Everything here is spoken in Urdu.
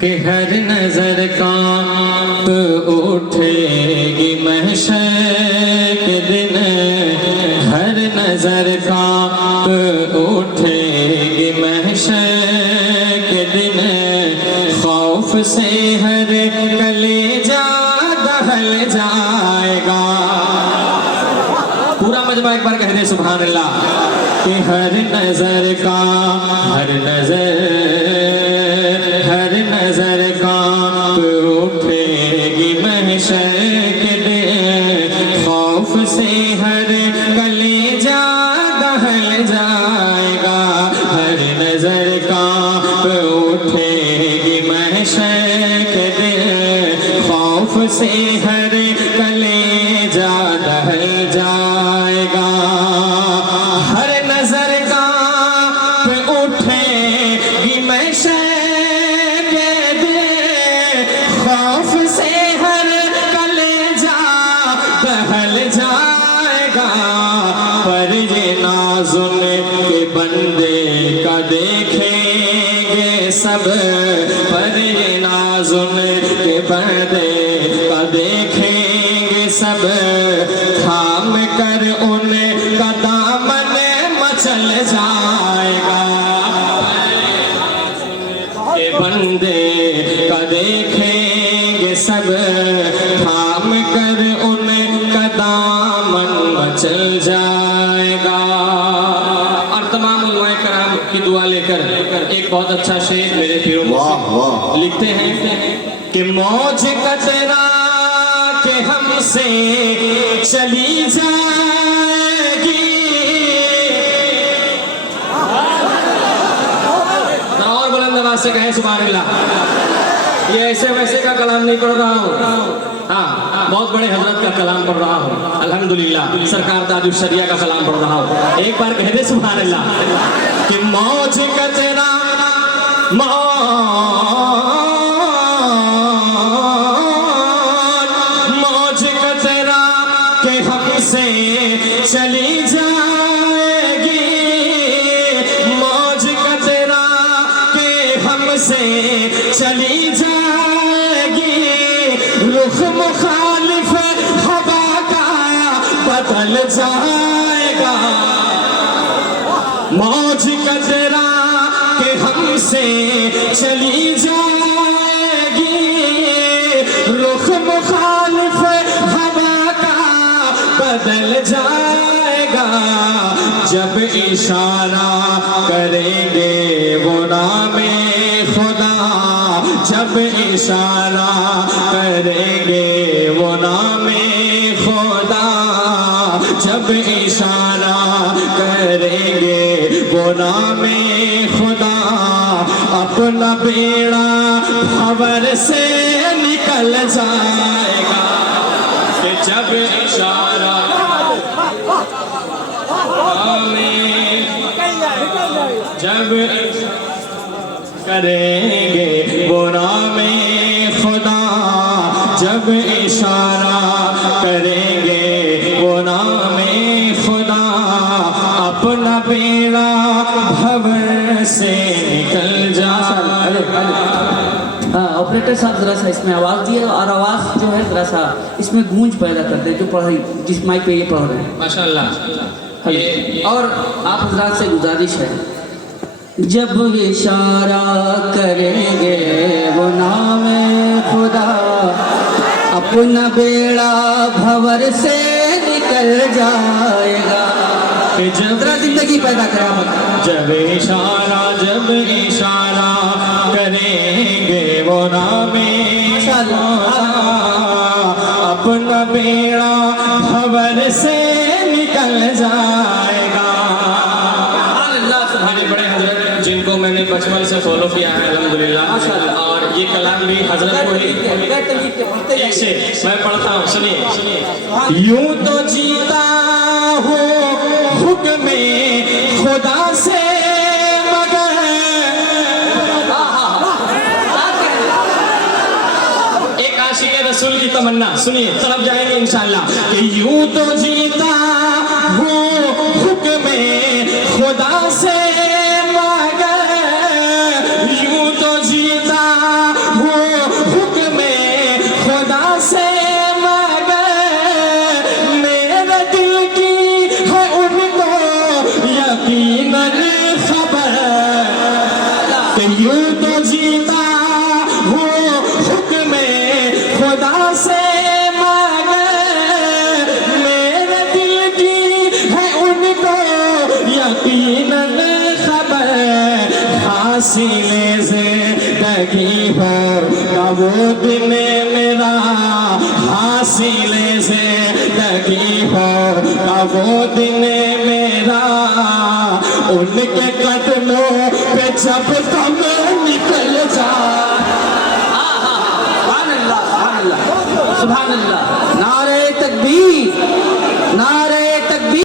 کہ ہر نظر کانپ اٹھے گی محشر کے دن، ہر نظر کانپ اٹھے گی محشر کے دن، خوف سے ہر کلیجہ دہل جائے گا۔ پورا مجمع ایک بار کہہ دے سبحان اللہ۔ کہ ہر نظر کا ہر نظر کانپ اٹھے گی محشر کے دن، خوف سے ہر کلیجہ دہل جائے گا۔ ہر نظر کانپ اٹھے گی محشر کے دن، خوف سے ہر کلیجہ دہل جائے گا۔ ہر نظر کانپ اٹھے گی محشر کے دن، خوف سے ہر کلیجہ دہل جائے گا۔ پر یہ نازن کے بندے کا دیکھیں گے سب، پر یہ نازن کے بندے کا دیکھیں گے سب، تھام کر ان کا دامن مچل جائے گا۔ کہ بندے کا دیکھیں گے سب، تھام کر ان کا دامن مچل جائے گا۔ اور تمام علماء کرام کی دعا لے کر ایک بہت اچھا شعر میرے پیروں میں لکھتے ہیں کہ موج قطرہ کہ ہم سے چلی جائے گی۔ اور بلند آواز سے کہیں سبحان اللہ۔ یہ ایسے ویسے کا کلام نہیں پڑھ رہا ہوں، ہاں بہت بڑے حضرت کا کلام پڑھ رہا ہوں، الحمدللہ سرکار تاج الشریعہ کا کلام پڑھ رہا ہوں۔ ایک بار کہہ دے سبحان اللہ۔ کہ موج قطرہ موج قطرہ کہ ہم سے چلی جائے گی، موج قطرہ کہ ہم سے چلی جائے گی، رخ مخالف ہوا کا بدل جائے گا۔ موج قطرہ کہ ہم سے چلی جائے گی، رخ مخالف ہوا کا بدل جائے گا۔ جب اشارہ کریں گے وہ نام خدا، جب اشارہ کریں گے وہ نام خدا، جب اشارہ کریں گے وہ نام خدا، اپنا بیڑا بھور سے نکل جائے گا۔ کہ جب اشارہ جب کریں گے وہ نام خدا، جب اشارہ کریں گے وہ نام خدا، اپنا بیڑا بھور سے نکل جائے گا۔ آپریٹر صاحب ذرا سا اس میں آواز دیے، اور آواز جو ہے ذرا سا اس میں گونج پیدا کرتے ہیں جو پڑھائی جس مائک پہ یہ پڑھ رہے ہیں ماشاءاللہ۔ اور آپ حضرات سے گزارش ہے، جب اشارہ کریں گے وہ نام خدا، اپنا بیڑا بھور سے نکل جائے گا۔ کہ جب زندگی پیدا کرا، جب اشارہ کریں گے وہ نام خدا، اپنا بیڑا بھور سے نکل جائے گا۔ ہمارے بڑے حضرت جن کو میں نے بچپن سے فالو کیا ہے الحمدللہ، اور یہ کلام بھی حضرت کو ہی ایک سے میں پڑھتا ہوں، سنیے۔ یوں تو جیتا ہوں حکم خدا سے، مگر ایک عاشق رسول کی تمنا سنیے، طرف جائیں گے انشاءاللہ۔ کہ یوں تو جیتا ہوں حکم خدا سے، مگر یوں تو جیتا کہ یوں تو جیتا ہوں حکم خدا سے مانگے میرے دل کی ہے ان کو یقیناً خبر حاصل زندگی ہو کا وہ دن میرا حاصل زندگی ہو کا وہ دن میرا ان کے قدموں پہ جب